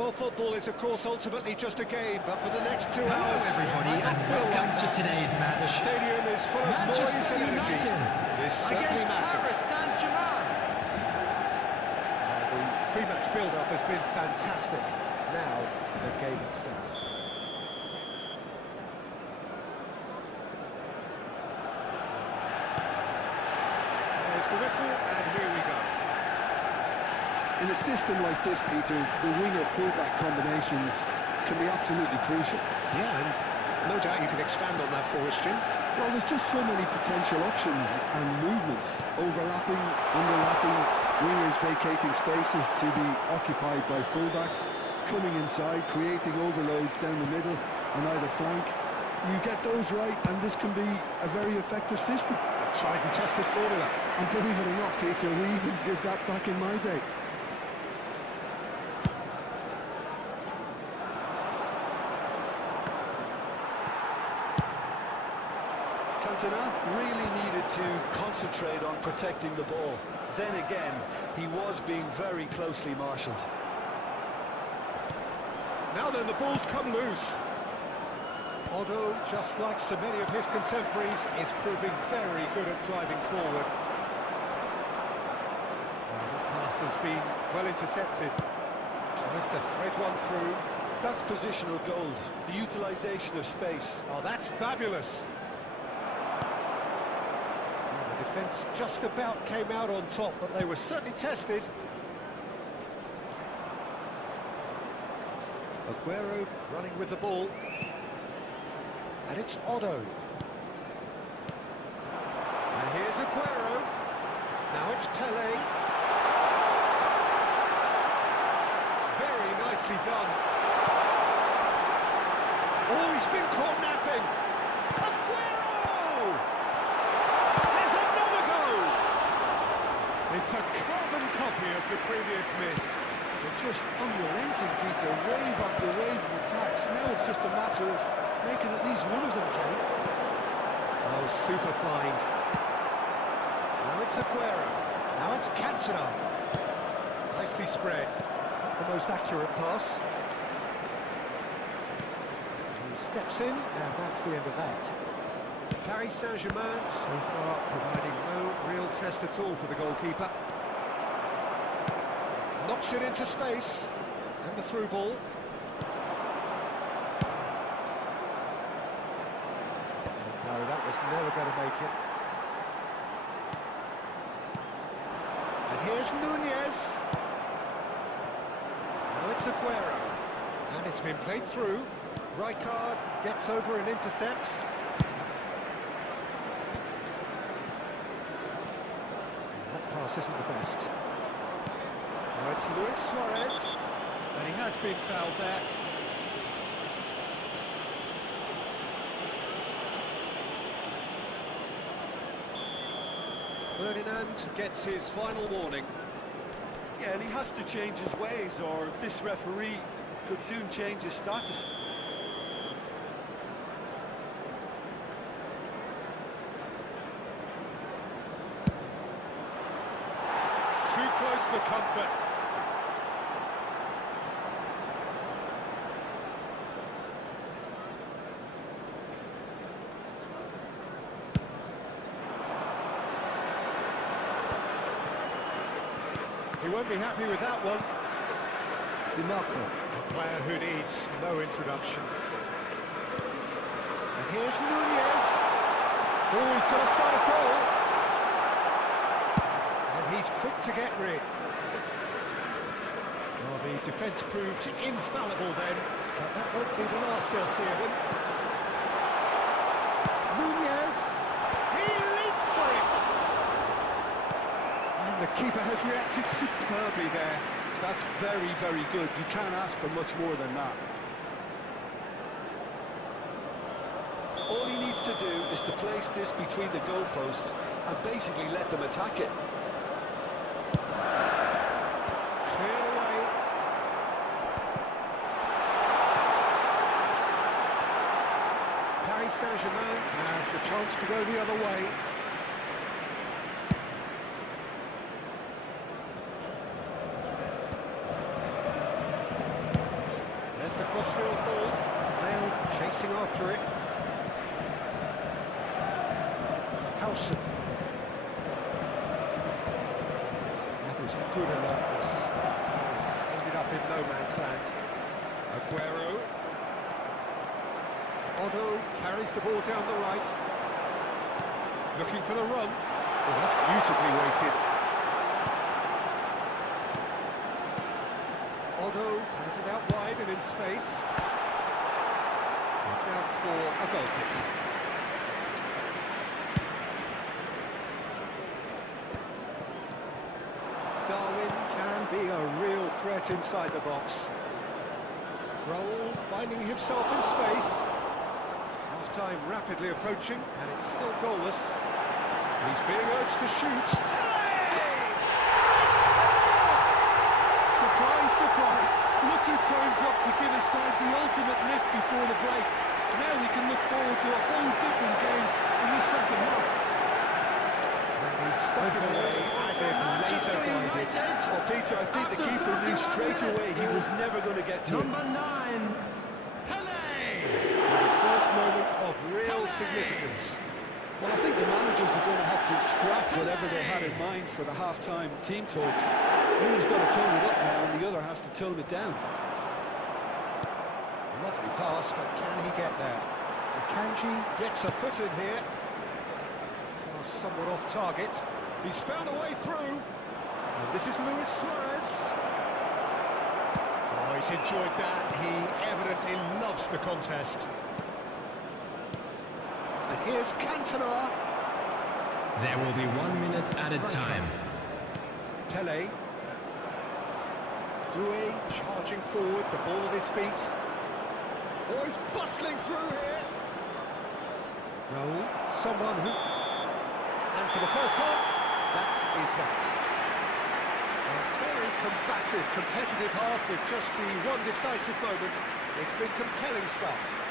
Well, football is, of course, ultimately just a game, but for the next 2 Hello hours, everybody, it might and feel welcome like to today's the match. stadium is full of noise Manchester and energy. United This certainly against matters. Paris Saint-Germain. The pre-match build-up has been fantastic. Now, the game itself. There's the whistle, and here we go. In a system like this, Peter, the winger-fullback combinations can be absolutely crucial. Yeah, and no doubt you can expand on that for us, Jim. Well, there's just so many potential options and movements, overlapping, underlapping, wingers vacating spaces to be occupied by fullbacks, coming inside, creating overloads down the middle on either flank. You get those right, and this can be a very effective system. A tried and tested formula. And believe it or not, Peter, we even did that back in my day. Cantona really needed to concentrate on protecting the ball. Then again, he was being very closely marshalled. Now then, the ball's come loose. Otto, just like so many of his contemporaries, is proving very good at driving forward. The pass has been well intercepted. Tries to thread one through. That's positional gold, the utilisation of space. Oh, that's fabulous. The defence just about came out on top, but they were certainly tested. Aguero running with the ball. And it's Otto. And here's Aguero. Now it's Pelé. Very nicely done. Oh, he's been caught napping. Aguero! There's another goal! It's a carbon copy of the previous miss. They're just unrelenting, Peter, wave after wave of attacks. Now it's just a matter of making at least one of them count. Oh, super fine. Now it's Aguero. Now it's Cantona. Nicely spread. Not the most accurate pass. He steps in, and that's the end of that. Paris Saint-Germain, so far, providing no real test at all for the goalkeeper. Knocks it into space, and the through ball. No, that was never going to make it. And here's Nunez. Now it's Aguero. And it's been played through. Rijkaard gets over and intercepts. That pass isn't the best. Now it's Luis Suarez, and he has been fouled there. Ferdinand gets his final warning. Yeah, and he has to change his ways, or this referee could soon change his status. Too close for comfort. He won't be happy with that one. DiMarco, a player who needs no introduction. And here's Nunez. Oh, he's got a side goal. And he's quick to get rid. Well, the defence proved infallible then, but that won't be the last they'll see of him. Nunez. He leaps for it. And the keeper has reacted superbly there. That's very, very good. You can't ask for much more than that. All he needs to do is to place this between the goalposts and basically let them attack it. Cleared away. Paris Saint-Germain has the chance to go the other way. crossfield ball. Bale chasing after it. Howson. That was good alertness. He's ended up in no man's land. Aguero. Otto carries the ball down the right. Looking for the run. Oh, that's beautifully weighted. Otto has it out wide and in space. It's out for a goal kick. Darwin can be a real threat inside the box. Raul finding himself in space. Half-time rapidly approaching, and it's still goalless. He's being urged to shoot. Surprise, surprise. Look who turns up to give his side the ultimate lift before the break. Now we can look forward to a whole different game in the second half. And he's stuck it away as if laser guided. Well, Peter, I think the keeper knew straight away he was never going to get to it. Number 9, Pele! So the first moment of real significance. Well, I think the managers are going to have to scrap whatever they had in mind for the half-time team talks. One has got to tone it up now, and the other has to tone it down. Lovely pass, but can he get there? Akanji gets a foot in here. Pass somewhat off target. He's found a way through. And this is Luis Suarez. Oh, he's enjoyed that. He evidently loves the contest. And here's Cantona. There will be 1 minute added time. Tele. Doué charging forward, the ball at his feet. Oh, he's bustling through here. Raul, someone who... And for the first time, that is that. A very combative, competitive half with just the one decisive moment. It's been compelling stuff.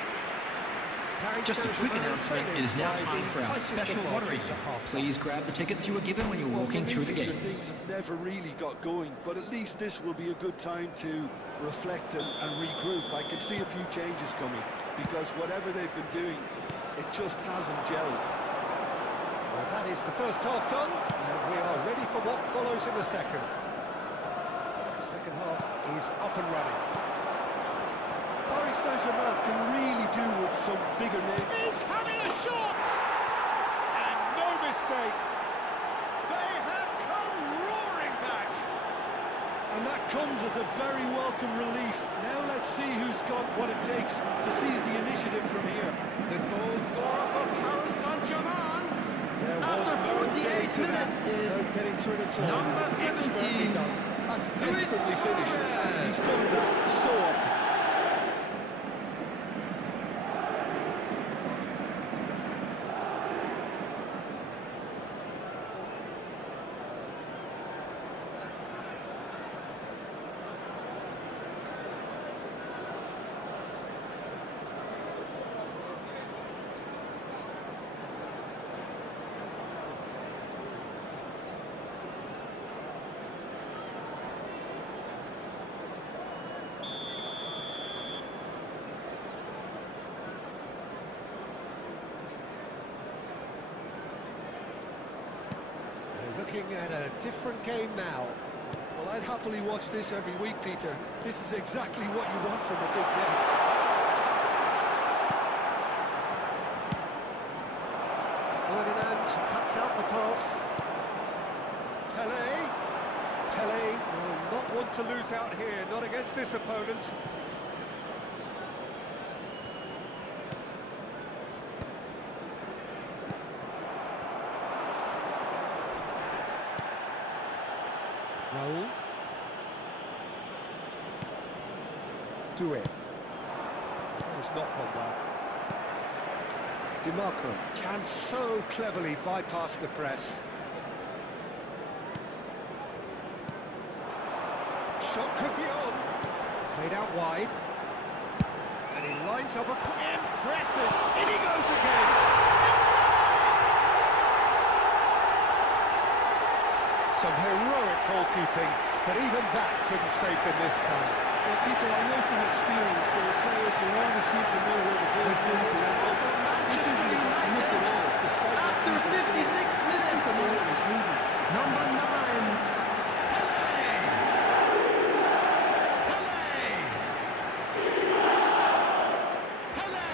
Just a quick announcement, it is now time for our special lottery. Please grab the tickets you were given when you were walking through the gates. Things have never really got going, but at least this will be a good time to reflect and regroup. I can see a few changes coming, because whatever they've been doing, it just hasn't gelled. Well, that is the first half done, and we are ready for what follows in the second. The second half is up and running. Paris Saint-Germain can really do with some bigger names. He's having a shot! And no mistake. They have come roaring back. And that comes as a very welcome relief. Now let's see who's got what it takes to seize the initiative from here. The goal scorer for Paris Saint-Germain after 48 minutes is No getting to it at all. number 17. That's expertly finished, and he's done that so often. Looking at a different game now. Well, I'd happily watch this every week, Peter. This is exactly what you want from a big game. Ferdinand cuts out the pass. Tele will not want to lose out here, not against this opponent. Raul. Doué. That has not gone well. DiMarco can so cleverly bypass the press. Shot could be on. Played out wide. And he lines up a... Impressive! In he goes again! Some heroic goalkeeping, but even that couldn't save them this time. Well, Peter, I know from experience there are players who always seem to know where the ball's going to end up. This isn't about look at all, despite what After people 56 say. Just keep an eye on his movement. Number 9, Pele! Pele! Pele!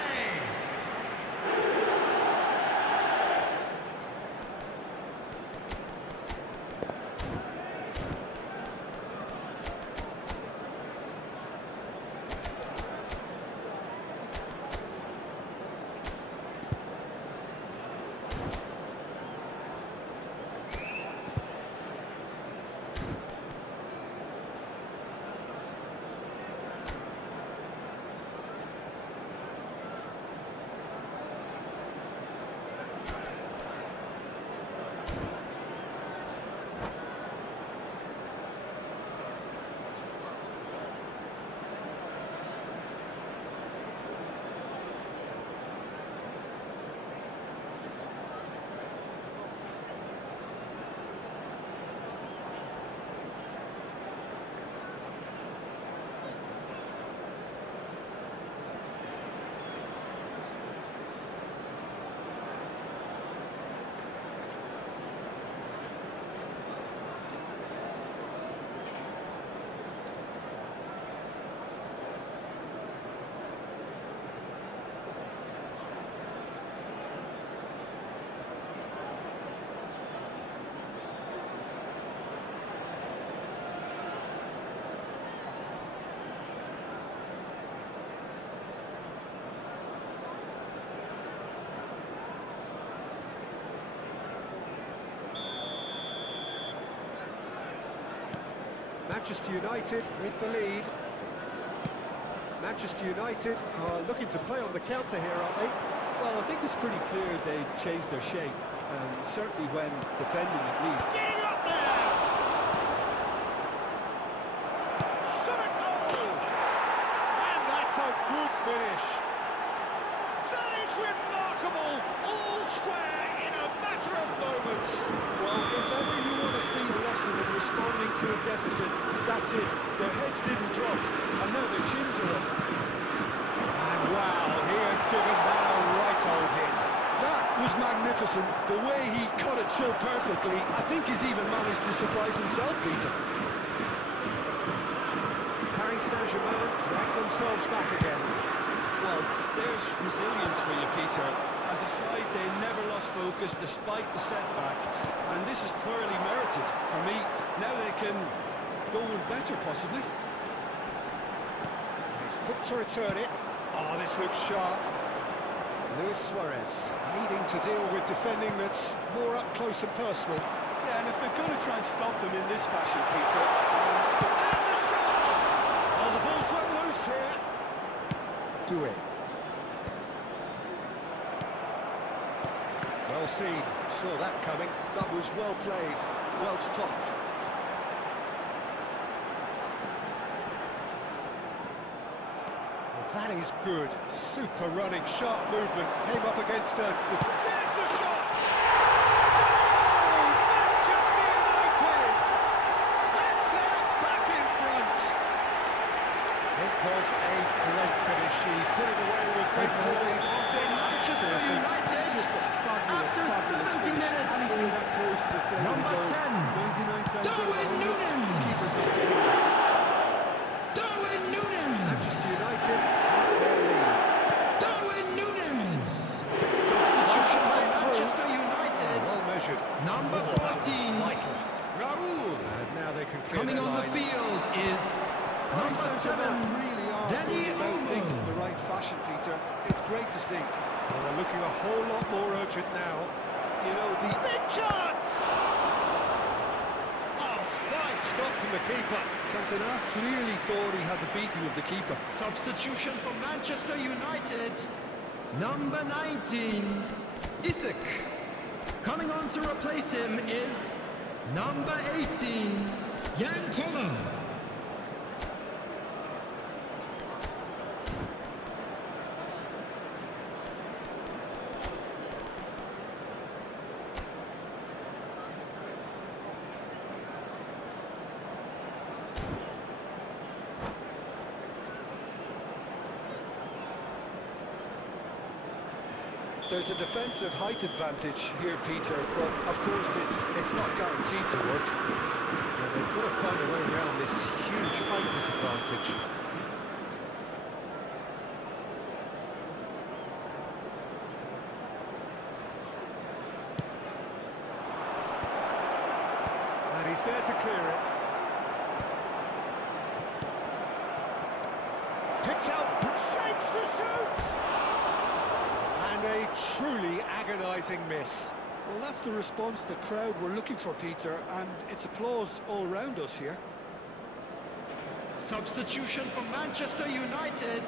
Manchester United with the lead. Manchester United are looking to play on the counter here, aren't they? Well, I think it's pretty clear they've changed their shape, and certainly when defending at least. Getting up there! Shot a goal! And that's a good finish. That is remarkable! All square in a matter of moments. Well, if ever you want to see a lesson in responding to a deficit, that's it. Their heads didn't drop, and now their chins are up. And wow, he has given that a right old hit. That was magnificent. The way he cut it so perfectly, I think he's even managed to surprise himself, Peter. Paris Saint-Germain drag themselves back again. Well, there's resilience for you, Peter. As a side, they never lost focus despite the setback, and this is thoroughly merited. For me, now they can go better, possibly. He's quick to return it. Oh, this looks sharp. Luis Suarez needing to deal with defending that's more up close and personal. Yeah, and if they're going to try and stop him in this fashion, Peter... and the shots! Oh, the ball's run loose here. Do it. Well seen, saw that coming. That was well played, well stopped. Well, that is good. Super running, sharp movement. Came up against a... There's the shots! Oh, Manchester United! And they're back in front. It was a great finish. He put it away with great poise. Manchester United, It's just a fabulous, after fabulous 70 finish. minutes, Anything that close to the frame of the number goal. 10, 99 times out of Darwin 100, Núñez. the keeper's not getting it. Darwin Núñez! Manchester United have their lead. Darwin Núñez! Substitution by Manchester United. Well measured. Number Oh, that was 14, vital. Raúl. And now they can clear Coming their on the lines. field is Paris number Saint-Germain 7, really are Danny going about Olmo. things in the right fashion, Peter. It's great to see. Well, they're looking a whole lot more urgent now. You know, the Big chance! Oh, fine stop from the keeper. Cantona clearly thought he had the beating of the keeper. substitution for Manchester United. Number 19, Isaac. Coming on to replace him is number 18, Jan Koller. There's a defensive height advantage here, Peter, but of course it's not guaranteed to work. Well, they've got to find a way around this huge height disadvantage. And he's there to clear it. Picks out, shapes to shoot! And a truly agonising miss. Well, that's the response the crowd were looking for, Peter, and it's applause all round us here. Substitution for Manchester United.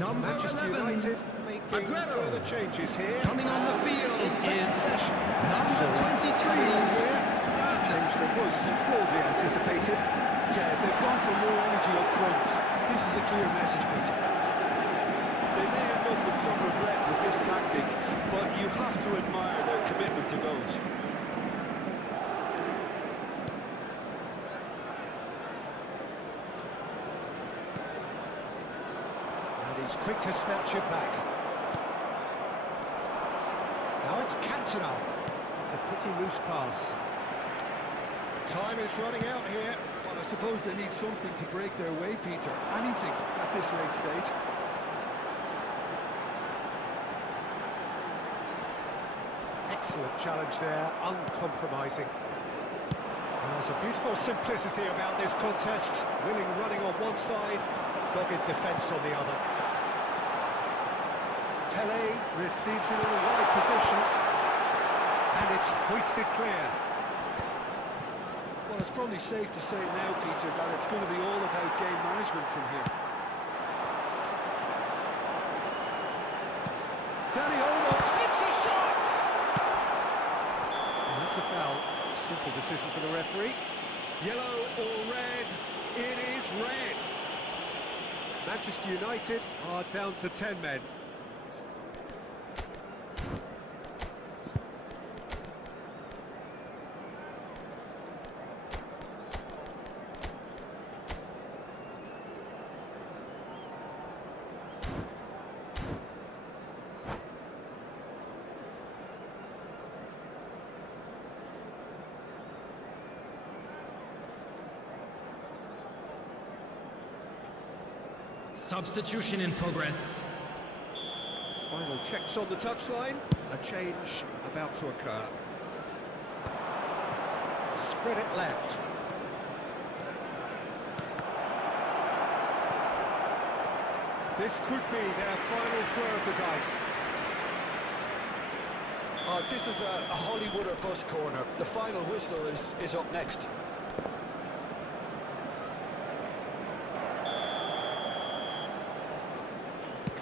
Number Manchester 11. United making further changes here. Coming on the field in is succession. number 23. Here. Change that was broadly anticipated. Yeah, they've gone for more energy up front. This is a clear message, Peter. They may end up with some regret with this tactic, but you have to admire their commitment to goals. And he's quick to snatch it back. Now it's Cantona. It's a pretty loose pass. Time is running out here. Well, I suppose they need something to break their way, Peter. Anything at this late stage. Excellent challenge there, uncompromising. There's a beautiful simplicity about this contest. Willing running on one side, dogged defence on the other. Pele receives it in a wide position, and it's hoisted clear. Well, it's probably safe to say now, Peter, that it's going to be all about game management from here. Danny Olmo takes a shot! And that's a foul. Simple decision for the referee. Yellow or red? It is red. Manchester United are down to 10 men. Substitution in progress. Final checks on the touchline. A change about to occur. Spread it left. This could be their final throw of the dice. This is a Hollywood or bust corner. The final whistle is up next.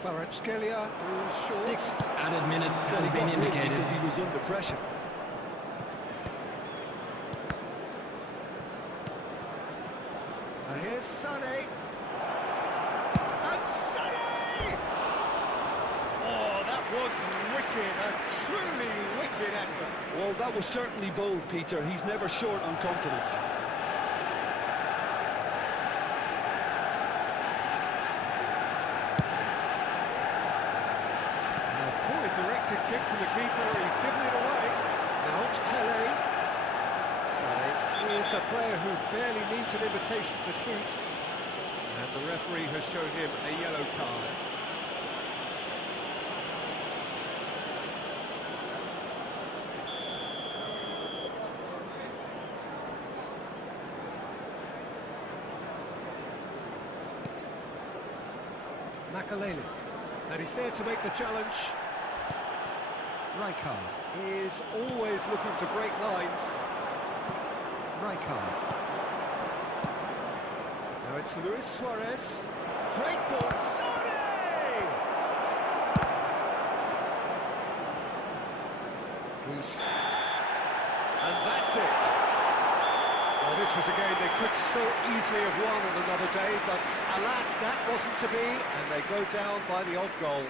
Kvaratskhelia pulls short. 6 added minutes Well, has he been got rid indicated. because he was under pressure. And here's Sané. And Sané! Oh, that was wicked, a truly wicked effort. Well, that was certainly bold, Peter. He's never short on confidence. Poorly directed kick from the keeper, he's given it away. Now it's Pele. Sané is a player who barely needs an invitation to shoot. And the referee has shown him a yellow card. Makaleli. And he's there to make the challenge. Rijkaard is always looking to break lines. Rijkaard. Now it's Luis Suarez. Great ball, Sané! And that's it. Well, this was a game they could so easily have won on another day, but alas, that wasn't to be, and they go down by the odd goal.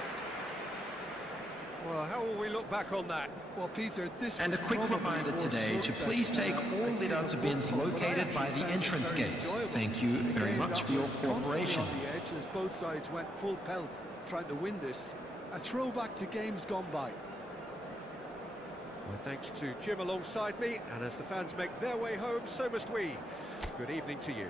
Well, how will we look back on that? Well, Peter, this And was a quick probably reminder more today to slugfest please take than all a game litter of bins football, but I located by actually the found it entrance very gates. enjoyable. Thank you A very game much that for your was constantly cooperation. on the edge as both sides went full pelt trying to win this, a throwback to games gone by. My thanks to Jim alongside me, and as the fans make their way home, so must we. Good evening to you.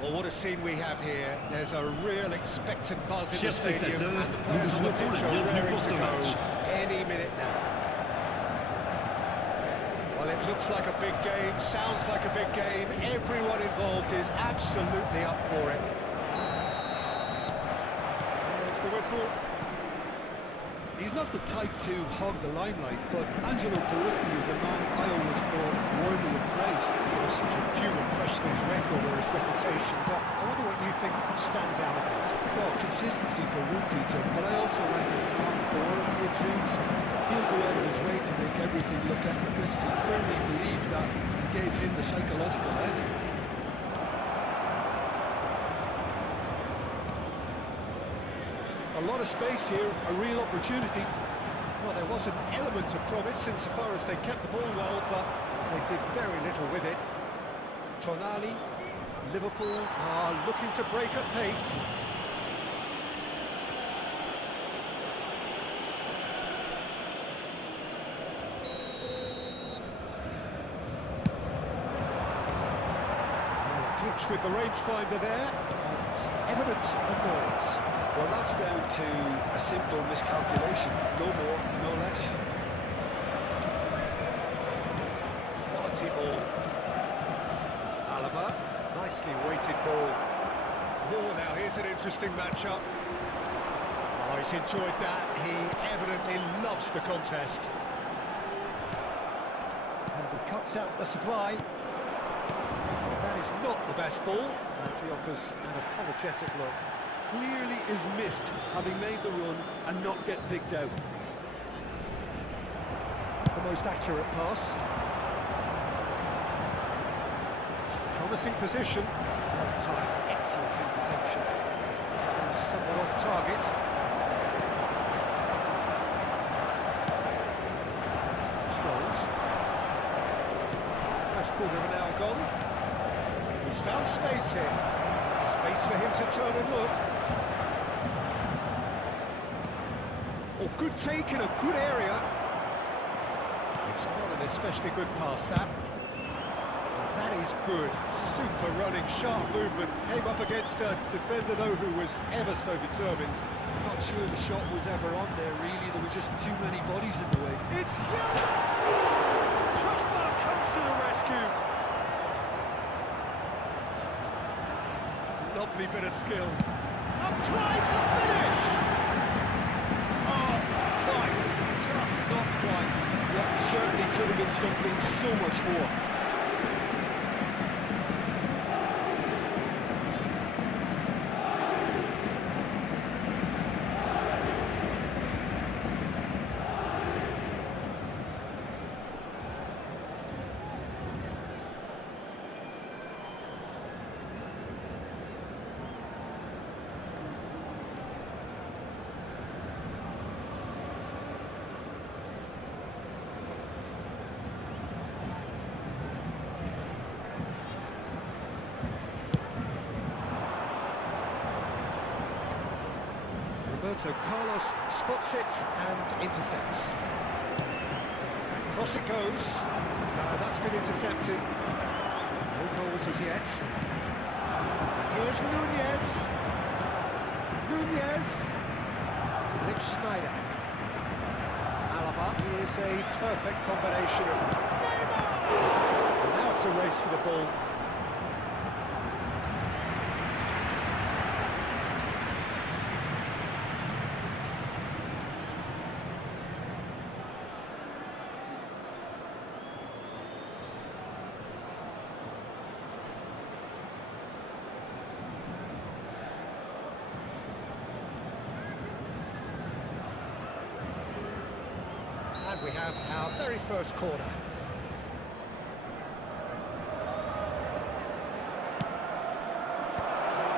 Well, what a scene we have here. There's a real expectant buzz in the stadium, and the players on the pitch are raring to go any minute now. Well, it looks like a big game, sounds like a big game. Everyone involved is absolutely up for it. There's the whistle. He's not the type to hog the limelight, but Angelo Pelluzzi is a man I always thought worthy of praise. There's such a few would question his record or his reputation, but I wonder what you think stands out about it. Well, consistency for one, Peter, but I also like the calm ball he exudes. He'll go out of his way to make everything look effortless. He firmly believes that gave him the psychological edge. A lot of space here, a real opportunity. Well, there was an element of promise insofar as they kept the ball well, but they did very little with it. Tonali Liverpool are looking to break at pace. Glitch with the rangefinder there, and evidence of noise. Well, that's down to a simple miscalculation. No more, no less. Quality ball. Alaba, nicely weighted ball. Oh, now here's an interesting matchup. Oh, he's enjoyed that. He evidently loves the contest. And he cuts out the supply. That is not the best ball, and he offers an apologetic look. Clearly is miffed, having made the run and not get picked out. The most accurate pass. It's a promising position. Well timed, excellent interception. Comes somewhat off target. Scholes. First quarter of an hour gone. He's found space here. Space for him to turn and look. Oh, good take in a good area. It's not an especially good pass, that. That is good. Super running, sharp movement. Came up against a defender, though, who was ever so determined. I'm not sure the shot was ever on there, really. There were just too many bodies in the way. It's Yilmaz! Crossbar comes to the rescue. Lovely bit of skill. Applies the finish! Oh, nice. Just not quite. Yeah, certainly could have been something so much more. Roberto Carlos spots it and intercepts. Cross it goes. That's been intercepted. No goals as yet. And here's Nunez. Nunez. And it's Schneider. Alaba is a perfect combination of Neymar! And now it's a race for the ball. And we have our very first corner.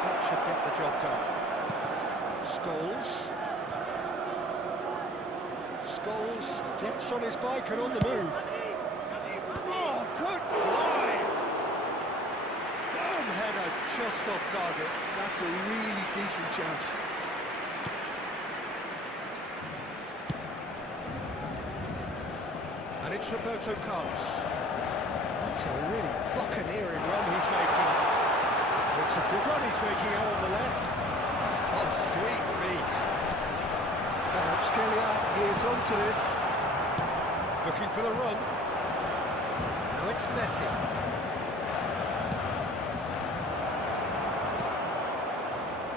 That should get the job done. Scholes. Scholes gets on his bike and on the move. Oh, good fly! Firm header just off target. That's a really decent chance. And it's Roberto Carlos. That's a really buccaneering run he's making. It's a good run he's making out on the left. Oh, sweet feet. Kvaratskhelia, he is onto this. Looking for the run. Now it's Messi.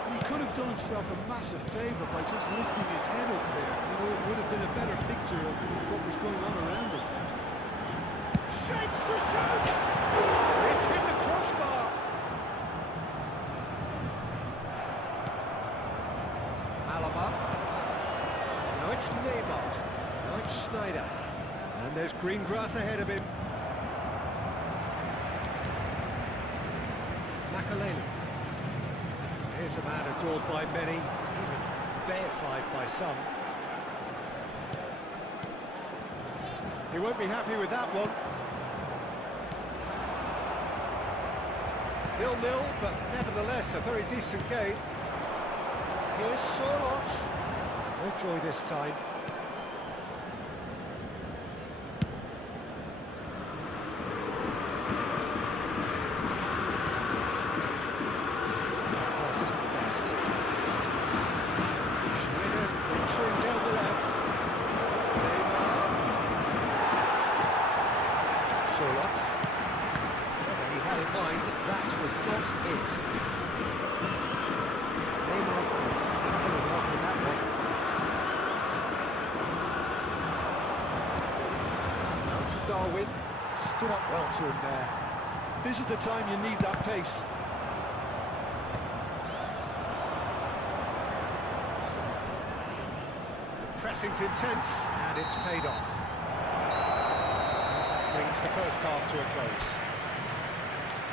And he could have done himself a massive favour by just lifting his head up there. You know, it would have been a better picture of what was going on around him. Shapes to shoot! It's hit the crossbar. Alaba. Now it's Neymar. Now it's Schneider. And there's green grass ahead of him. Makaleli. Here's a man adored by many, even deified by some. He won't be happy with that one. 0-0, but nevertheless a very decent game. Here's Sorlot. No joy this time. That pass isn't the best. Schneider venturing down the left. Neymar. Sorlot. Whatever he had in mind, that was not it. Neymar is hanging after that one. Now it's Darwin. Stood up well to him there. This is the time you need that pace. The pressing's intense, and it's paid off. That brings the first half to a close.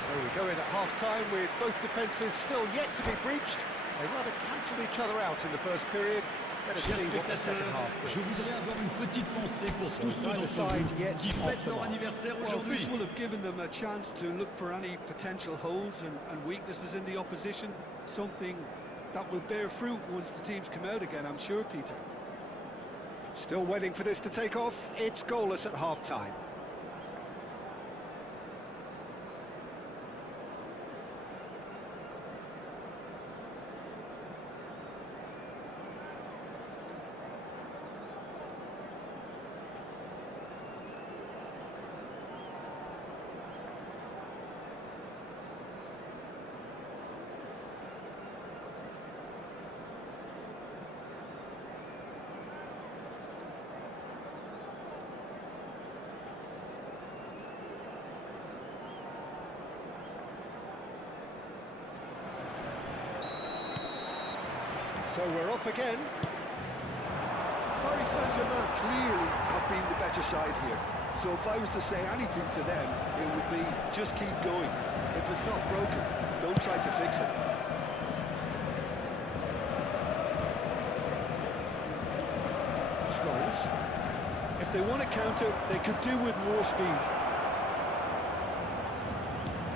So we go in at half-time with both defences still yet to be breached. They rather cancelled each other out in the first period. Let us see what the second half brings. Je voudrais avoir une petite pensée pour tous ceux neither d'entre side vous yet qui off fêtent the leur mark. anniversaire Well, aujourd'hui. this will have given them a chance to look for any potential holes and weaknesses in the opposition. Something that will bear fruit once the teams come out again, I'm sure, Peter. Still waiting for this to take off. It's goalless at half-time. So we're off again. Paris Saint-Germain clearly have been the better side here. So if I was to say anything to them, it would be just keep going. If it's not broken, don't try to fix it. Scholes. If they want to counter, they could do with more speed.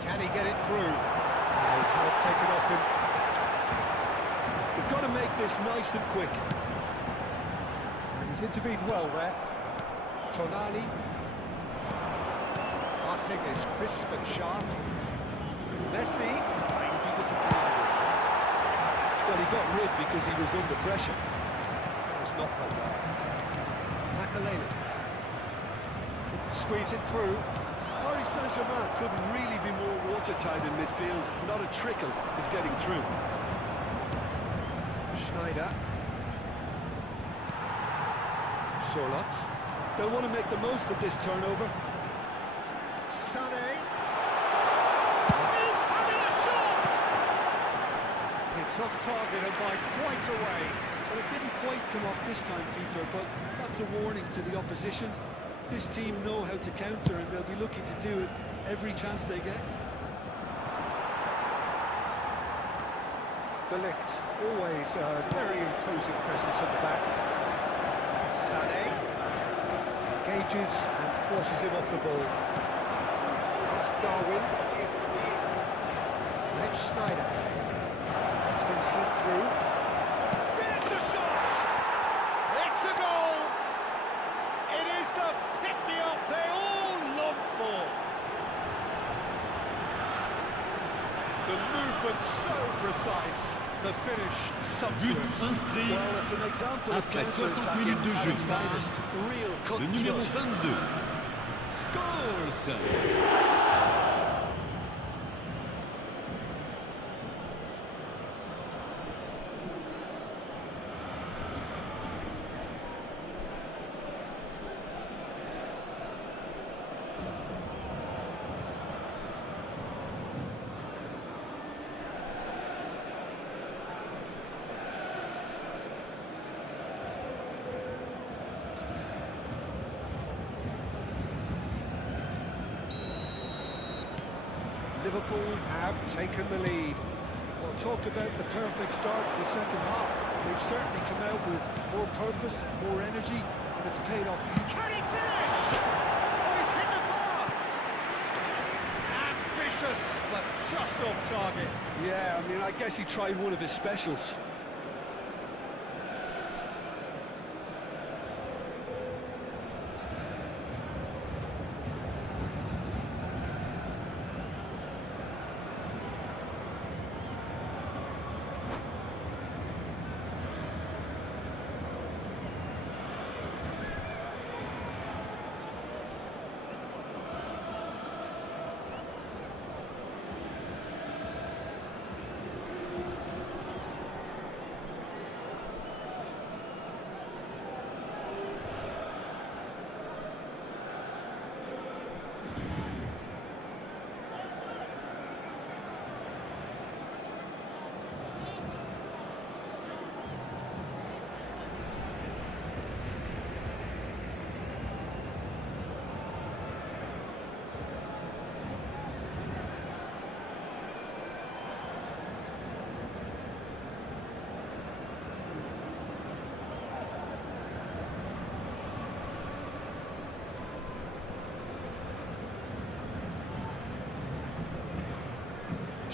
Can he get it through? Oh, he's had it taken off him. They've got to make this nice and quick. And he's intervened well there. Tonali. Passing is crisp and sharp. Messi. He'd be disappointed. Well, he got rid because he was under pressure. That was not well there. Makalele. Squeeze it through. Paris Saint-Germain couldn't really be more watertight in midfield. Not a trickle is getting through. Schneider. Sorlot. They'll want to make the most of this turnover. Sané. He's having a shot! It's off target and by quite a way. Well, it didn't quite come off this time, Peter, but that's a warning to the opposition. This team know how to counter, and they'll be looking to do it every chance they get. De Ligt, always a very imposing presence at the back. Sané engages and forces him off the ball. It's Darwin. And it's Schneider. It's been slipped through. There's the shot! It's a goal! It is the pick-me-up they all long for. The movement so precise, the finish But sumptuous. inscrit Well, it's an example of après 60 counter-attacking minutes de at jeu its par finest. Real cut le and numéro thrust. 22, Scholes. Liverpool have taken the lead. Well, talk about the perfect start to the second half. They've certainly come out with more purpose, more energy, and it's paid off beautifully. Can he finish? Oh, he's hit the bar! Ambitious, but just off target. Yeah, I mean, I guess he tried one of his specials.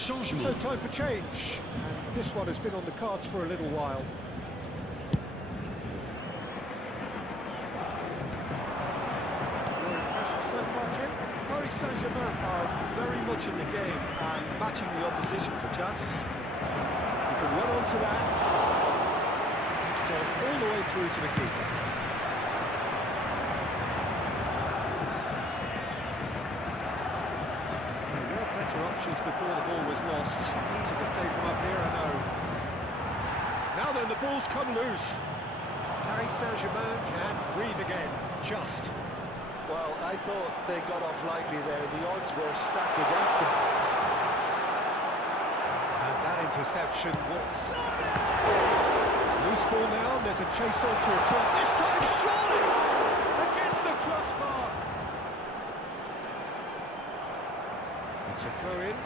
Changement. So time for change, and this one has been on the cards for a little while. Your impression so far, Jim? Paris Saint-Germain are very much in the game and matching the opposition for chances. You can run onto that. It goes all the way through to the keeper. Options before the ball was lost. Easy to save from up here, I know. Now then, the ball's come loose. Paris Saint-Germain can breathe again, just. Well, I thought they got off lightly there. The odds were stacked against them. And that interception was... Loose ball now, and there's a chase on to a trap. This time, surely! Against the crossbar! It's a throw in.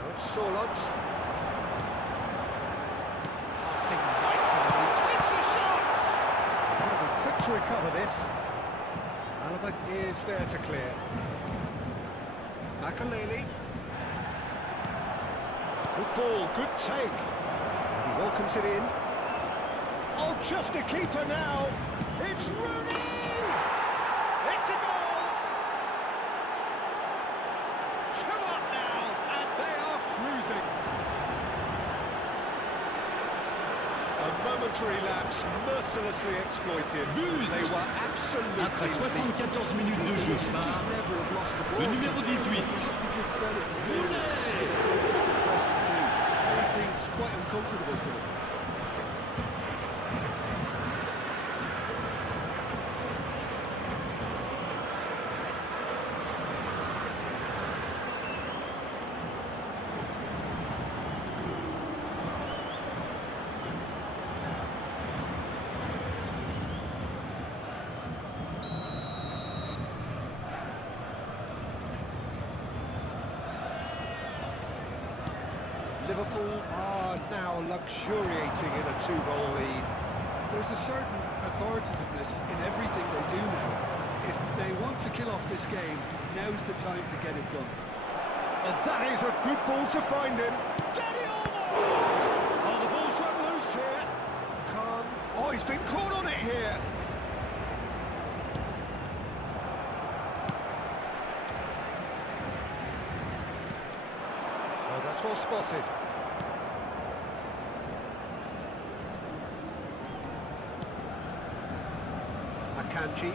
No, it's Sorlot. Passing nice and he takes a shot! He'll be quick to recover this. Alaba is there to clear. Makaleli. Good ball, good take. And he welcomes it in. Oh, just a keeper now. It's Rooney! It's a goal! Two up now, and they are cruising. A momentary lapse, mercilessly exploited. They were absolutely... Après 74 minutes de jeu Should just par never have lost the ball. le numéro 18. You have to give credit and fairness to the full-footed pressing team. Made things quite uncomfortable for them. Liverpool are now luxuriating in a two-goal lead. There's a certain authoritativeness in everything they do now. If they want to kill off this game, now's the time to get it done. And that is a good ball to find him. Danny Olmo! Oh, the ball's run loose here. Khan. Oh, he's been caught on it here. Oh, that's well spotted. Akanji.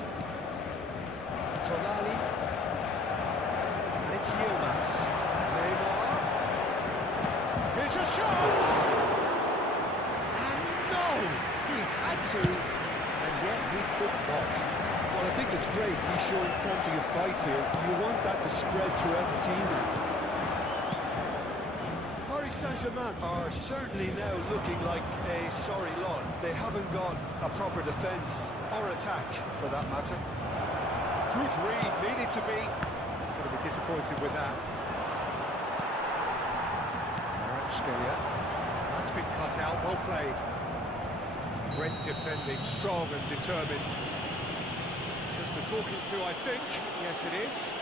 Tonali. And it's Yilmaz. Neymar. Here's a shot! And no! He had to, and yet he could not. Well, I think it's great. He's showing plenty of fight here. You want that to spread throughout the team now. Paris Saint-Germain are certainly now looking like a sorry lot. They haven't got a proper defence or attack, for that matter. Good read, needed to be. He's going to be disappointed with that. Kvaratskhelia. That's been cut out, well played. Great defending, strong and determined. Just a talking to, I think. Yes, it is.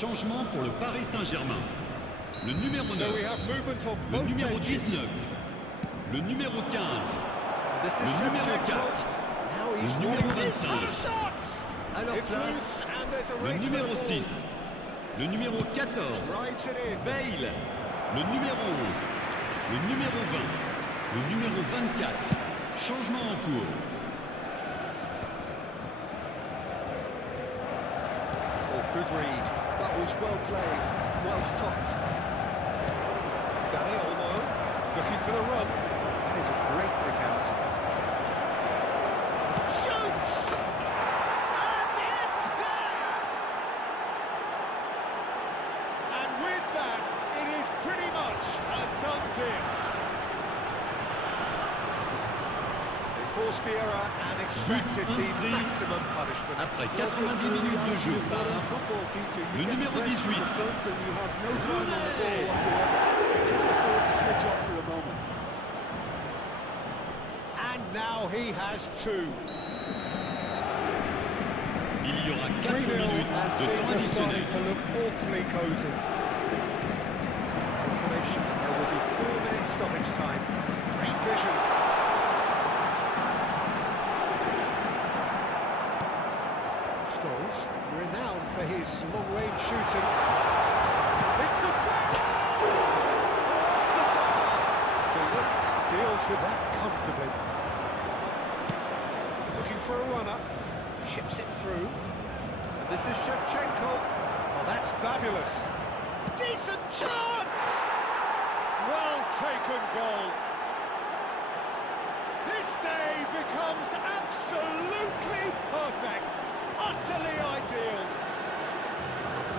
Changement pour le Paris Saint-Germain. Le numéro 9. So we have movement on Le both numéro benches. 19. Le numéro 15. This Le is numéro Shevchenko. 4. Now he's Le numéro running. He's 25. got a shot. À leur It's place, loose and there's a le race for the numéro ball. 6. Le numéro 14. Drives it in. Bale. Le numéro 11. Le numéro 20. Le numéro 24. Changement en cours. Oh, good read. That was well played, well stopped. Danny Olmo looking for the run. That is a great pick out. Shoots! And it's there! And with that, it is pretty much a done deal. They forced the error and extracted the inscrit maximum punishment. Après Welcome 90 to the minutes de reality jeu of modern par football, Peter. le You get numéro pressed from 18. the front and you have no time on the ball whatsoever. You can't afford to switch off for a moment. And now he has two. Il y aura 4 3-0 minutes and de things temps are starting additionnel. to look awfully cosy. Confirmation there will be 4 minutes stoppage time. Great vision. Scholes, renowned for his long-range shooting. It's a goal! The bar! DeWitt deals with that comfortably. Looking for a runner. Chips it through. And this is Shevchenko. Oh, that's fabulous. Decent chance! Well taken goal. This day becomes absolutely perfect. Utterly ideal.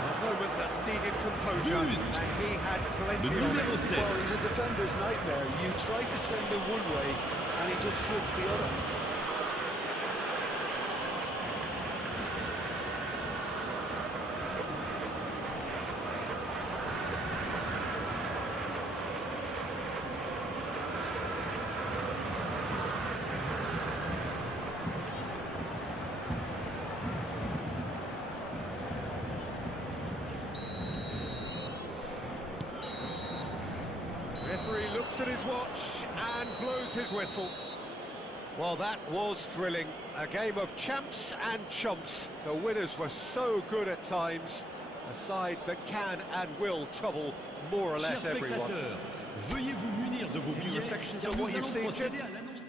A moment that needed composure, Good. and he had Le plenty of numéro it. 7. Well, he's a defender's nightmare. You try to send him one way and he just slips the other. Referee looks at his watch and blows his whistle. Well, that was thrilling. A game of champs and chumps. The winners were so good at times. A side that can and will trouble more or less Chers everyone. spectateurs, veuillez vous munir de vos Any billets reflections car on nous what you've allons seen, Jim? procéder à l'annonce.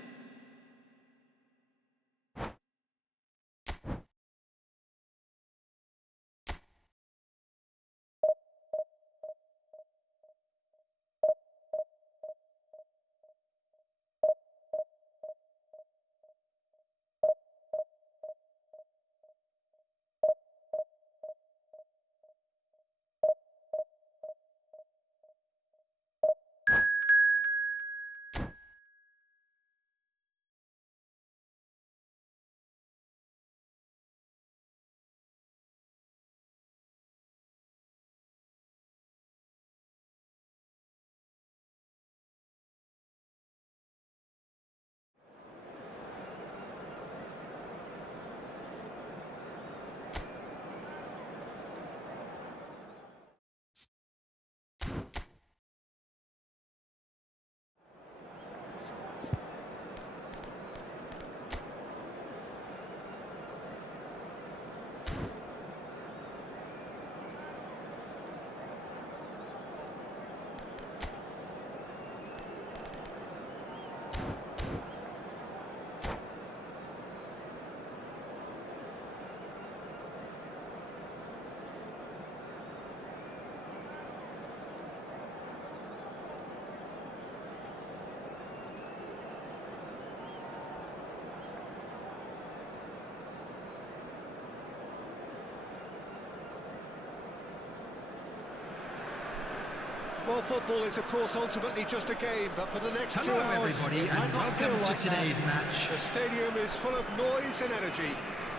Well, football is, of course, ultimately just a game, but for the next 2 Hello hours, everybody it might and not feel welcome to like today's that. match. The stadium is full of noise and energy.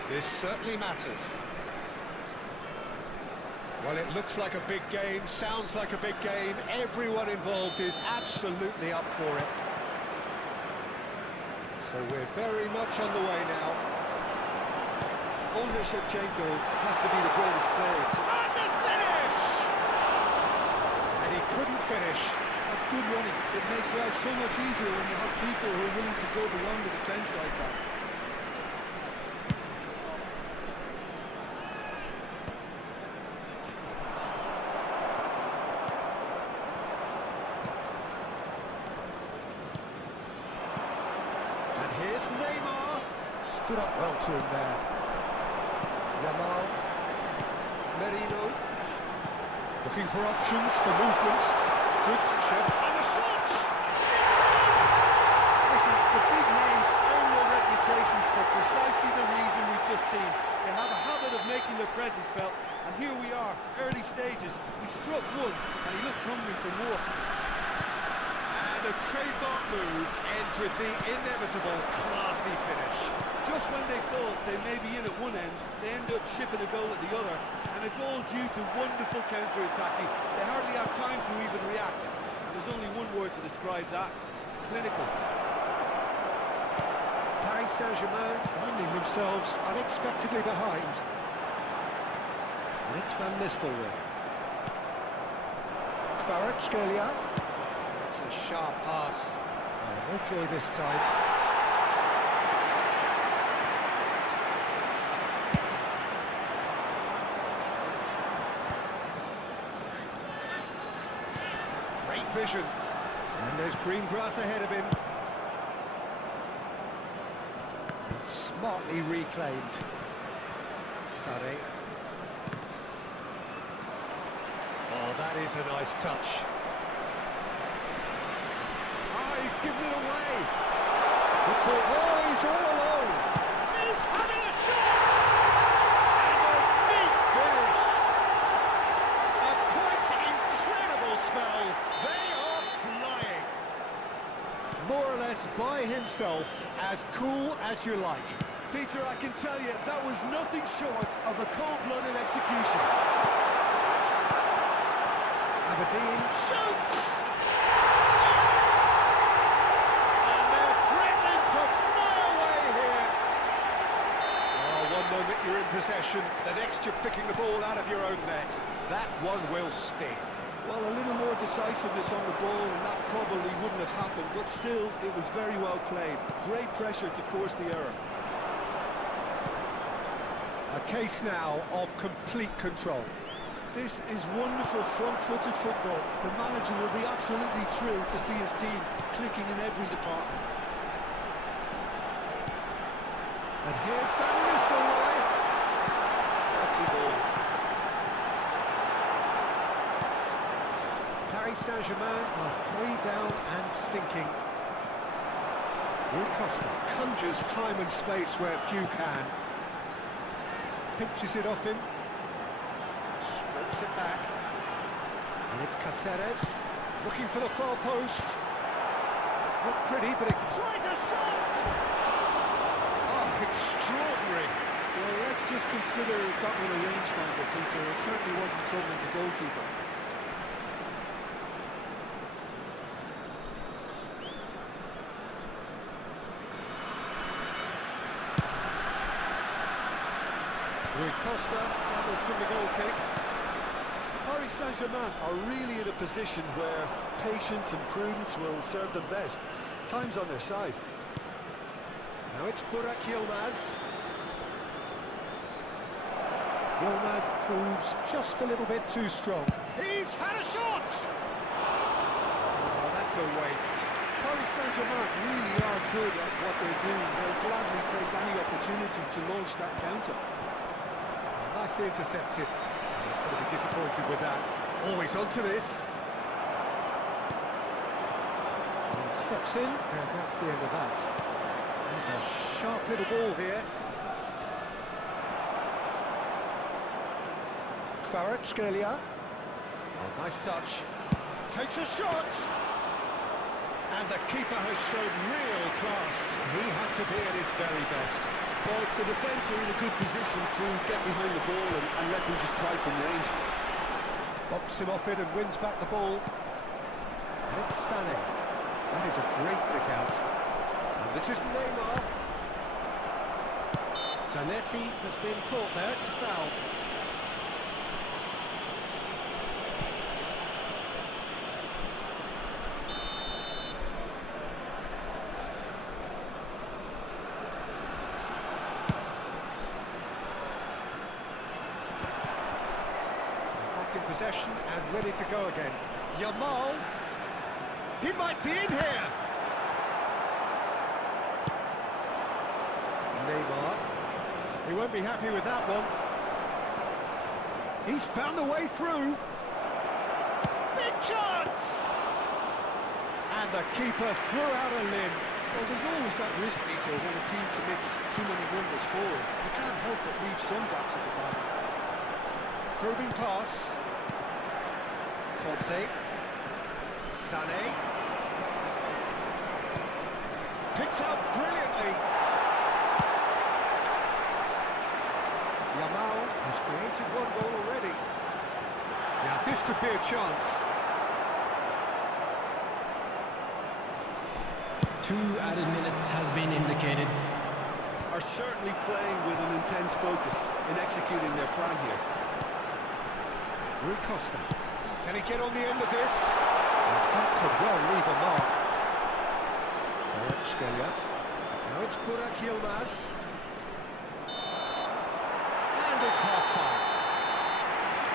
This certainly matters. Well, it looks like a big game, sounds like a big game. Everyone involved is absolutely up for it. So we're very much on the way now. Older Shevchenko has to be the greatest player. And the finish! finish. That's good running. It makes life so much easier when you have people who are willing to go beyond the defence like that. And here's Neymar. Stood up well to him there. Yamal. Merino. Looking for options for movement. Good shift. And the shots! Listen, the big names earn their reputations for precisely the reason we've just seen. They have a habit of making their presence felt, and here we are, early stages. He struck one, and he looks hungry for more. And a trademark move ends with the inevitable classy finish. Just when they thought they may be in at one end, they end up shipping a goal at the other, and it's all due to wonderful counter-attacking. They hardly have time to even react, and there's only one word to describe that: clinical. Paris Saint-Germain finding themselves unexpectedly behind. And it's Van Nistelrooy. Kvaratskhelia. That's a sharp pass. Oh, no joy this time. Great vision. And there's green grass ahead of him. And smartly reclaimed. Sané. Oh, that is a nice touch. Ah, he's given it away. Football, oh, he's all alone. He's having a shot! And a big finish. A quite incredible spell. They are flying. More or less by himself, as cool as you like. Peter, I can tell you, that was nothing short of a cold-blooded execution. Aberdeen shoots! Yes! And they're threatening to fly away here. Oh, one moment you're in possession, the next you're picking the ball out of your own net. That one will sting. Well, a little more decisiveness on the ball, and that probably wouldn't have happened, but still, it was very well played. Great pressure to force the error. A case now of complete control. This is wonderful front-footed football. The manager will be absolutely thrilled to see his team clicking in every department. And here's Van Nistelrooy. Quality ball. Paris Saint-Germain are 3 down and sinking. Rui Costa conjures time and space where few can. Pinches it off him. Strokes it back. And it's Caceres looking for the far post. Not pretty, but it tries a shot! Oh, extraordinary. Well, let's just consider that one a rangefinder, Peter. It certainly wasn't troubling the goalkeeper. Rui Costa levels from the goal kick. Paris Saint-Germain are really in a position where patience and prudence will serve them best. Time's on their side. Now it's Burak Yilmaz. Yilmaz proves just a little bit too strong. He's had a shot! Oh, that's a waste. Paris Saint-Germain really are good at what they're doing. They'll gladly take any opportunity to launch that counter. Nicely intercepted. He's going to be disappointed with that. Always onto this. He steps in, and that's the end of that. There's a sharp little ball here. Kvaratskhelia. Oh, nice touch. Takes a shot. And the keeper has shown real class. He had to be at his very best. But the defence are in a good position to get behind the ball and let them just try from range. Bumps him off it and wins back the ball. And it's Sané. That is a great pick out. And this is Neymar. Zanetti has been caught there. It's a foul. possession and ready to go again. Yamal, he might be in here. Neymar, he won't be happy with that one. He's found the way through. Big chance! And the keeper threw out a limb. Well, there's always that risk, Peter, when a team commits too many wonders forward. You can't help but leave some gaps at the back. Probing pass. Conte. Sané. Picks out brilliantly. Yamal has created one goal already. Now this could be a chance. 2 added minutes has been indicated. Are certainly playing with an intense focus in executing their plan here. Rui Costa. Can he get on the end of this? That could well leave a mark. Scalia. Now it's Burak Yilmaz. And it's half-time.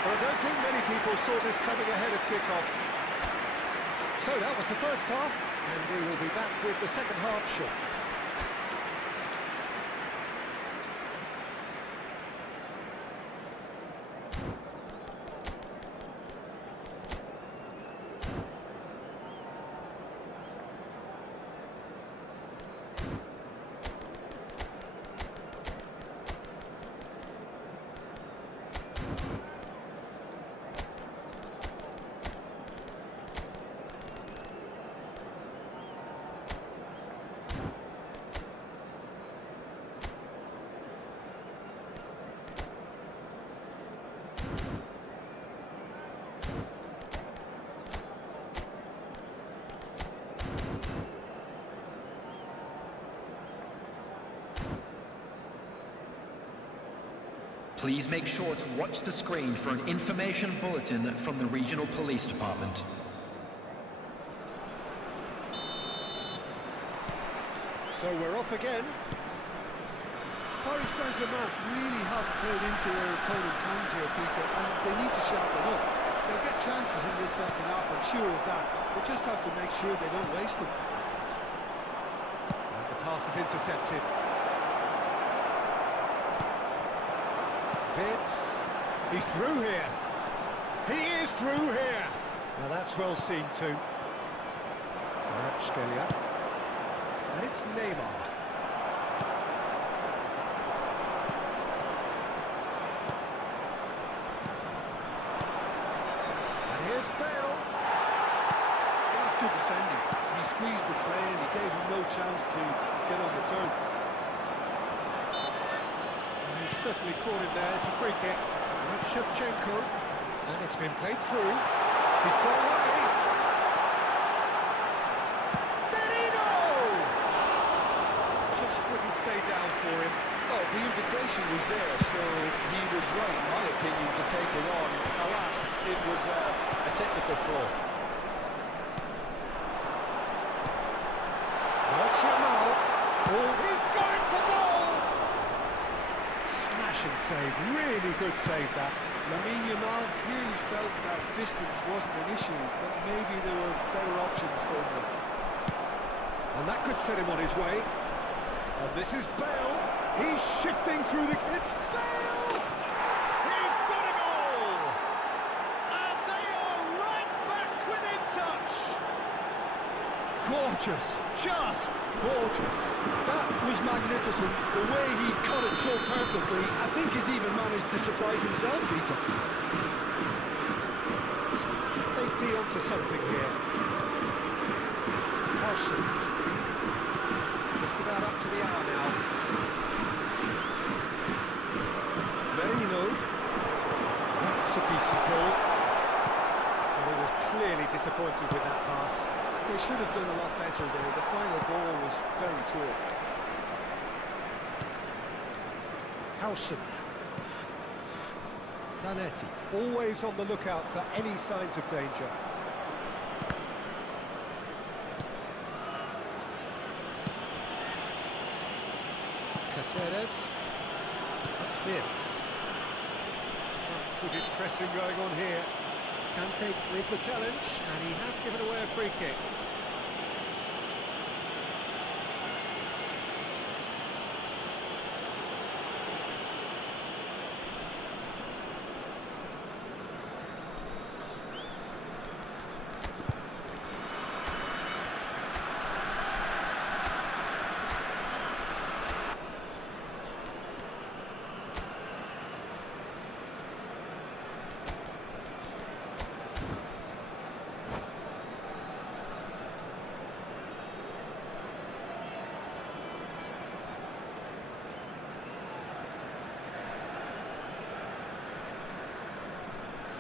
Well, I don't think many people saw this coming ahead of kick-off. So that was the first half, and we will be back with the second half shortly. Please make sure to watch the screen for an information bulletin from the regional police department. So we're off again. Paris Saint-Germain really have played into their opponent's hands here, Peter, and they need to sharpen up. They'll get chances in this second half, I'm sure of that. They just have to make sure they don't waste them. And the pass is intercepted. BLITZ, he's through here. He is through here. Now that's well seen too. Scalia. And it's Neymar. And here's Bale. Well, that's good defending. He squeezed the play and he gave him no chance to get on the turn. He's certainly caught him there. It's a free kick. And Shevchenko. And it's been played through. He's got away. Merino! Just wouldn't stay down for him. Well, the invitation was there, so he was right, in my opinion, to take it on. Alas, it was a technical flaw. Now it's Yamal. Oh, he's going for goal! Smashing save, really good save that. Lamine Yamal clearly felt that distance wasn't an issue, but maybe there were better options for him. And that could set him on his way. And this is Bale. He's shifting through the... It's Bale! He's got a goal! And they are right back within touch! Gorgeous, just gorgeous. That was magnificent. The way he cut it so perfectly, I think he's even managed to surprise himself, Peter. So could they be onto something here? Carson. Just about up to the hour now. Merino. That's a decent ball. And he was clearly disappointed with that pass. They should have done a lot better there. The final ball was very poor. Howson. Zanetti. Always on the lookout for any signs of danger. Caceres. That's BLITZ. Front left-footed pressing going on here. Kante with the challenge, and he has given away a free kick.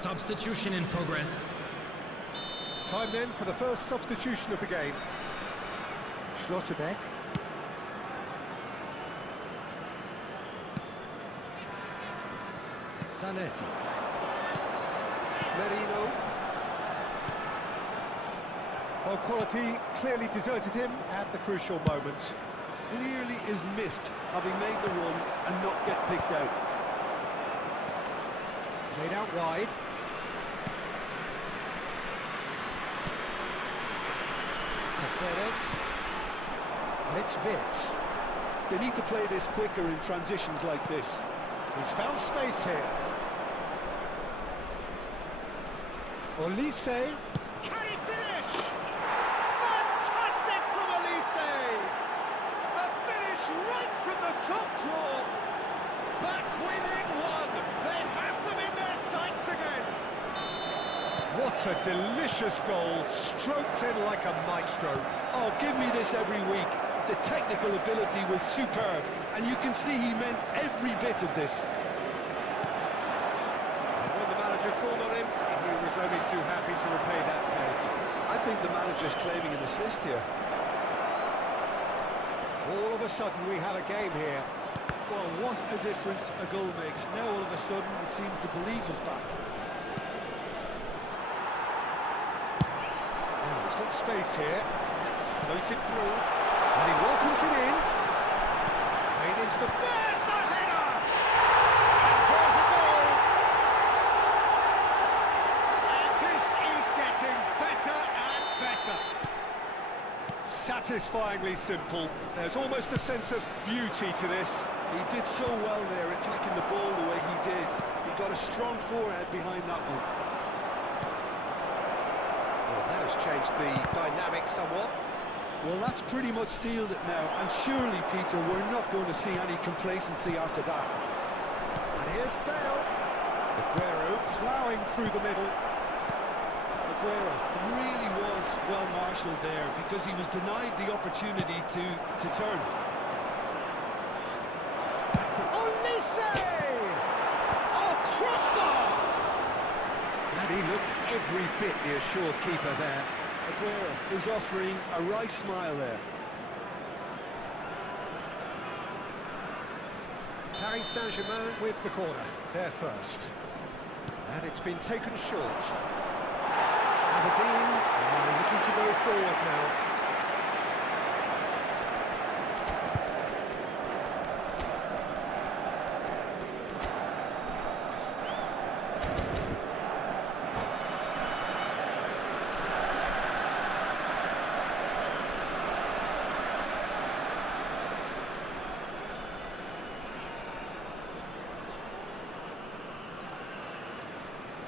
Substitution in progress. Time then for the first substitution of the game. Schlotterbeck. Zanetti. Merino. Well, quality clearly deserted him at the crucial moment. Clearly is miffed, having made the run and not get picked out. Played out wide. Caceres. And it's Vitz. They need to play this quicker in transitions like this. He's found space here. Olise. Can he finish? Fantastic from Olise! A finish right from the top draw. Back within one. They have them in their sights again. What a delicious goal, stroked in like a maestro. Oh, give me this every week. The technical ability was superb, and you can see he meant every bit of this. And when the manager called on him, he was only too happy to repay that fate. I think the manager's claiming an assist here. All of a sudden we have a game here. Well, what a difference a goal makes. Now all of a sudden it seems the belief is back. Oh, he's got space here. Floated through. And he welcomes it in. Played into the... There's the header! And there's a goal! And this is getting better and better. Satisfyingly simple. There's almost a sense of beauty to this. He did so well there, attacking the ball the way he did. He got a strong forehead behind that one. Well, that has changed the dynamic somewhat. Well, that's pretty much sealed it now, and surely, Peter, we're not going to see any complacency after that. And here's Bale. Aguero ploughing through the middle. Aguero really was well marshalled there because he was denied the opportunity to turn. Olise! Oh, crossbar! And he looked every bit the assured keeper there. Aguero is offering a right smile there. Paris Saint-Germain with the corner, there first. And it's been taken short. Aberdeen are looking to go forward now.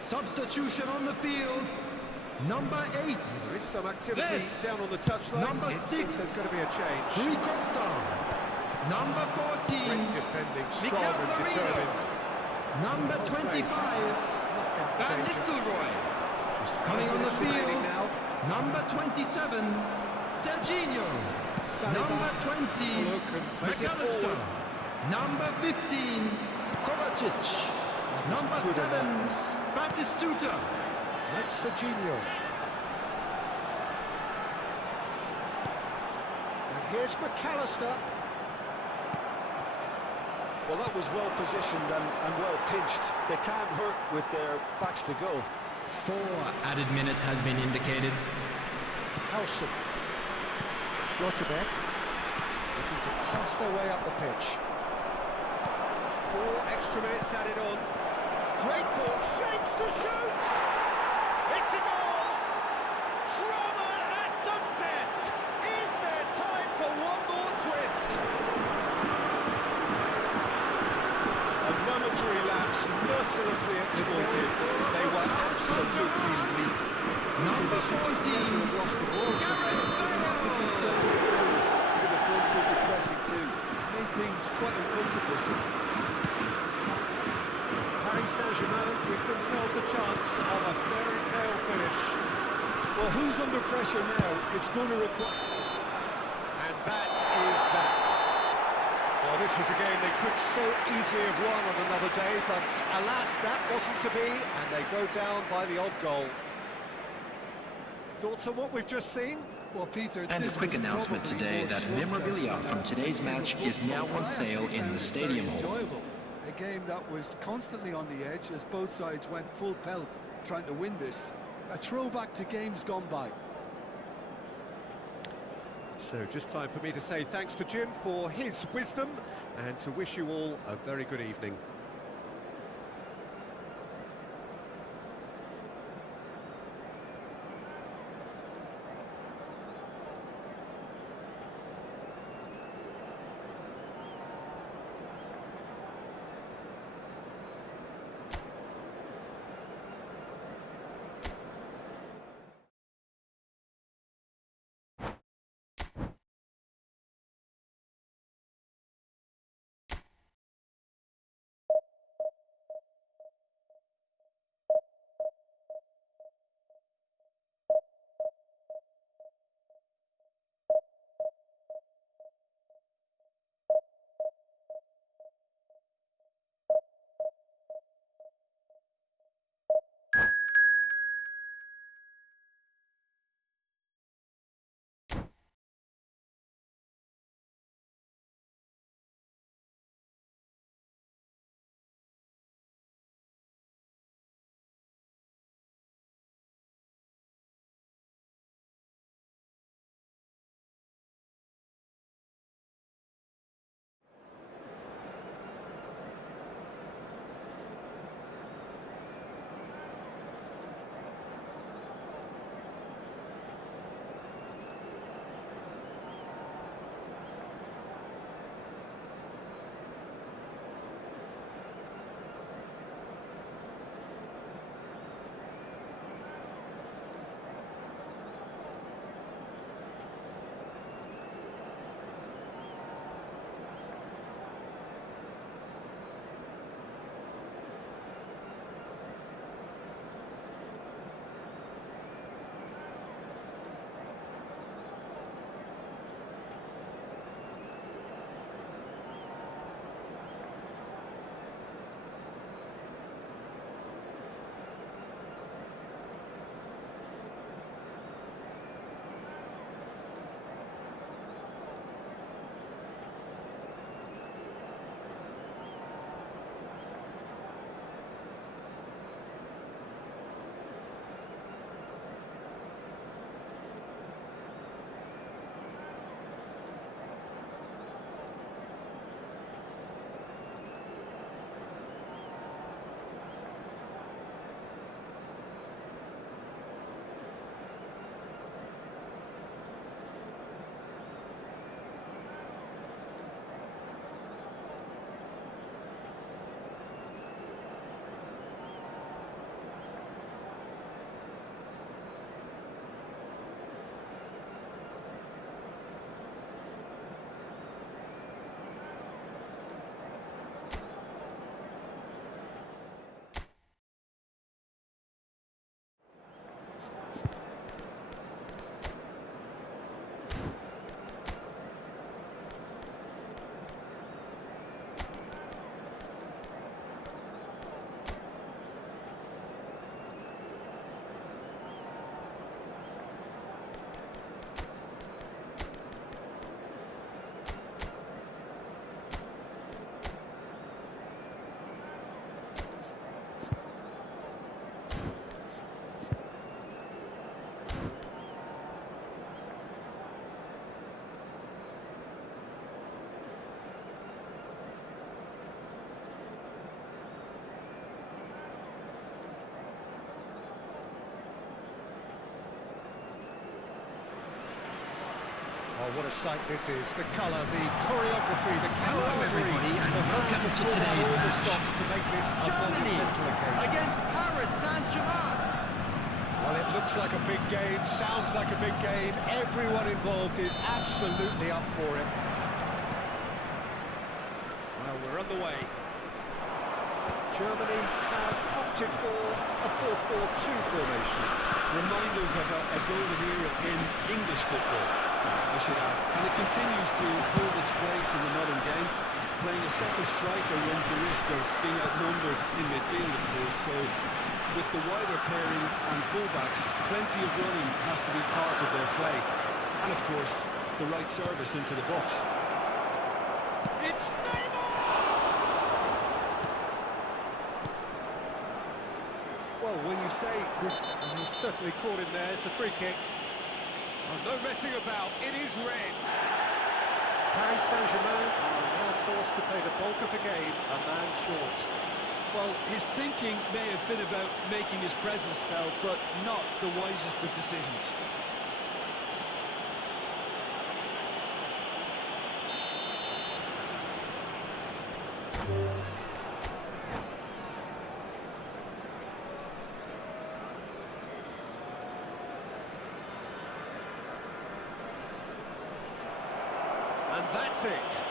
Substitution on the field. Number 8. There is some activity Vitz. down on the touchline. Number It 6. seems there's going to be a change. Rui Costa. Number 14. Great defending, strong Miguel and Merino. determined. Number 25. Snuffed out the Van danger. Nistelrooy. Just 5 Coming on the minutes remaining field. now. Number 27. Serginho. Saliba Number has 20. a look and plays it McAllister. forward. Number 15. Kovacic. was Number good at 7. that. Batistuta. That's Serginho. And here's McAllister. Well, that was well positioned and well pinched. They can't hurt with their backs to goal. 4 added minutes has been indicated. Howson. Schlotterbeck. Looking to pass their way up the pitch. 4 extra minutes added on. great ball, shapes to shoot! It's a goal! Drama at the death! Is there time for one more twist? A momentary lapse, mercilessly exploited. They were absolutely lethal. Number They should just never 14, have lost the ball. Gareth You have to give credit and fairness to the front-footed pressing too. Made things quite uncomfortable for them. Paris Saint-Germain give themselves a chance of a fairy tale finish. Well, who's under pressure now? It's going to require... And that is that. Well, this was a game they could so easily have won on another day, but alas, that wasn't to be, and they go down by the odd goal. Thoughts on what we've just seen? Well, Peter, and a this quick was announcement probably today more that slugfest memorabilia than from a today's game of match is football. now on I sale actually in found the it stadium very hall. enjoyable. A game that was constantly on the edge as both sides went full pelt trying to win this. A throwback to games gone by. So just time for me to say thanks to Jim for his wisdom and to wish you all a very good evening. Oh, what a sight this is. The colour, the choreography, the Hello, everybody, camaraderie. and The welcome fans have to pulled out today's all the match. stops to make this a Germany monumental occasion. against Paris Saint-Germain. Well, it looks like a big game, sounds like a big game. Everyone involved is absolutely up for it. Well, we're underway. Germany have opted for a 4-4-2 formation. Reminders of a golden era in English football, I should add. And it continues to hold its place in the modern game. Playing a second striker runs the risk of being outnumbered in midfield, of course. So, with the wider pairing and fullbacks, plenty of running has to be part of their play. And, of course, the right service into the box. It's Neymar! Well, when you say this, and he's certainly caught him there, it's a free kick. Oh, no messing about, it is red. Paris Saint-Germain are now forced to play the bulk of the game, a man short. Well, his thinking may have been about making his presence felt, but not the wisest of decisions. And that's it.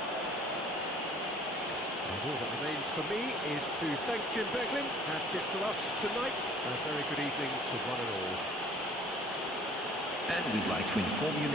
And all that remains for me is to thank Jim Beglin. That's it for us tonight. A very good evening to one and all. And we'd like to inform you